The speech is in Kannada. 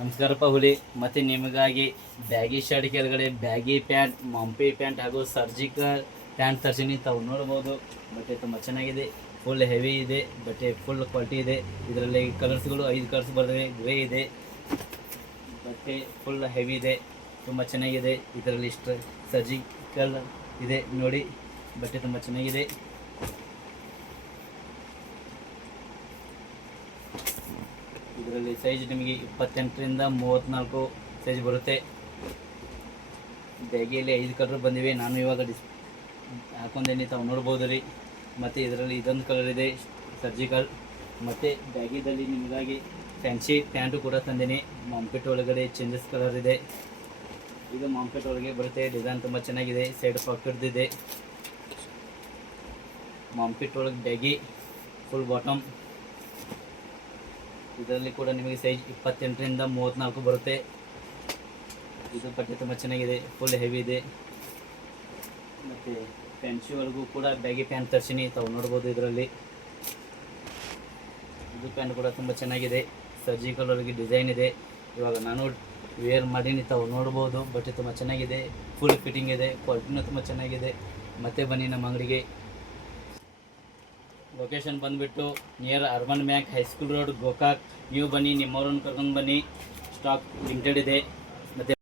ನಮಸ್ಕಾರಪ್ಪ ಹುಲಿ. ಮತ್ತು ನಿಮಗಾಗಿ ಬ್ಯಾಗಿ ಶರ್ಟ್ ಕೆಳಗಡೆ ಬ್ಯಾಗಿ ಪ್ಯಾಂಟ್, ಮಂಪಿ ಪ್ಯಾಂಟ್ ಹಾಗೂ ಸರ್ಜಿಕಲ್ ಪ್ಯಾಂಟ್ ತರಿಸೀನಿ. ತಾವು ನೋಡ್ಬೋದು, ಬಟ್ಟೆ ತುಂಬ ಚೆನ್ನಾಗಿದೆ, ಫುಲ್ ಹೆವಿ ಇದೆ, ಬಟ್ಟೆ ಫುಲ್ ಕ್ವಾಲಿಟಿ ಇದೆ. ಇದರಲ್ಲಿ ಕಲರ್ಸ್ಗಳು 5 ಕಲರ್ಸ್ ಬರ್ತವೆ. ಗ್ರೇ ಇದೆ, ಬಟ್ಟೆ ಫುಲ್ ಹೆವಿ ಇದೆ, ತುಂಬ ಚೆನ್ನಾಗಿದೆ. ಇದರಲ್ಲಿ ಸರ್ಜಿಕಲ್ ಇದೆ ನೋಡಿ, ಬಟ್ಟೆ ತುಂಬ ಚೆನ್ನಾಗಿದೆ. ಇದರಲ್ಲಿ ಸೈಜ್ ನಿಮಗೆ 28ರಿಂದ 34 ಸೈಜ್ ಬರುತ್ತೆ. ಬ್ಯಾಗಿಯಲ್ಲಿ 5 ಕಲರ್ ಬಂದಿವೆ. ನಾನು ಇವಾಗ ಹಾಕೊಂಡೇನೆ, ತಾವು ನೋಡ್ಬೋದು ರೀ. ಮತ್ತು ಇದರಲ್ಲಿ ಇದೊಂದು ಕಲರ್ ಇದೆ ಸರ್ಜಿಕಲ್. ಮತ್ತು ಬ್ಯಾಗಿದಲ್ಲಿ ನಿಮಗಾಗಿ ಫ್ಯಾನ್ಸಿ ಪ್ಯಾಂಟು ಕೂಡ ತಂದೇನೆ. ಮಾಂಪೆಟ್ ಒಳಗಡೆ ಚೇಂಜಸ್ ಕಲರ್ ಇದೆ. ಇದು ಮಾಂಪೆಟ್ ಒಳಗೆ ಬರುತ್ತೆ. ಡಿಸೈನ್ ತುಂಬ ಚೆನ್ನಾಗಿದೆ. ಸೈಡ್ ಪಾಕೆಟ್ದಿದೆ. ಮಾಂಪೆಟ್ ಒಳಗೆ ಬ್ಯಾಗಿ ಫುಲ್ ಬಾಟಮ್. ಇದರಲ್ಲಿ ಕೂಡ ನಿಮಗೆ ಸೈಜ್ 28ರಿಂದ 34 ಬರುತ್ತೆ. ಇದು ಬಟ್ಟೆ ತುಂಬ ಚೆನ್ನಾಗಿದೆ, ಫುಲ್ ಹೆವಿ ಇದೆ. ಮತ್ತು ಫ್ಯಾನ್ಸಿ ಒಳಗೂ ಕೂಡ ಬ್ಯಾಗಿ ಪ್ಯಾಂಟ್ ತರಿಸೀನಿ. ತಾವು ನೋಡ್ಬೋದು. ಇದರಲ್ಲಿ ಇದು ಪ್ಯಾಂಟ್ ಕೂಡ ತುಂಬ ಚೆನ್ನಾಗಿದೆ. ಸರ್ಜಿಕಲ್ ಒಳಗೆ ಡಿಸೈನ್ ಇದೆ. ಇವಾಗ ನಾನು ವೇರ್ ಮಾಡೀನಿ, ತಾವು ನೋಡ್ಬೋದು. ಬಟ್ಟೆ ತುಂಬ ಚೆನ್ನಾಗಿದೆ, ಫುಲ್ ಫಿಟ್ಟಿಂಗ್ ಇದೆ, ಕ್ವಾಲಿಟಿನೂ ತುಂಬ ಚೆನ್ನಾಗಿದೆ. ಮತ್ತೆ ಬನ್ನಿ ನಮ್ಮ ಅಂಗಡಿಗೆ. ಲೊಕೇಶನ್ ಬಂದುಬಿಟ್ಟು near urban bank high school road Gokak. ನೀವು ಬನ್ನಿ, ನಿಮ್ಮವ್ರನ್ನ ಕರ್ಕೊಂಡು ಬನ್ನಿ. ಸ್ಟಾಕ್ ಲಿಮಿಟೆಡ್ ಇದೆ. ಮತ್ತು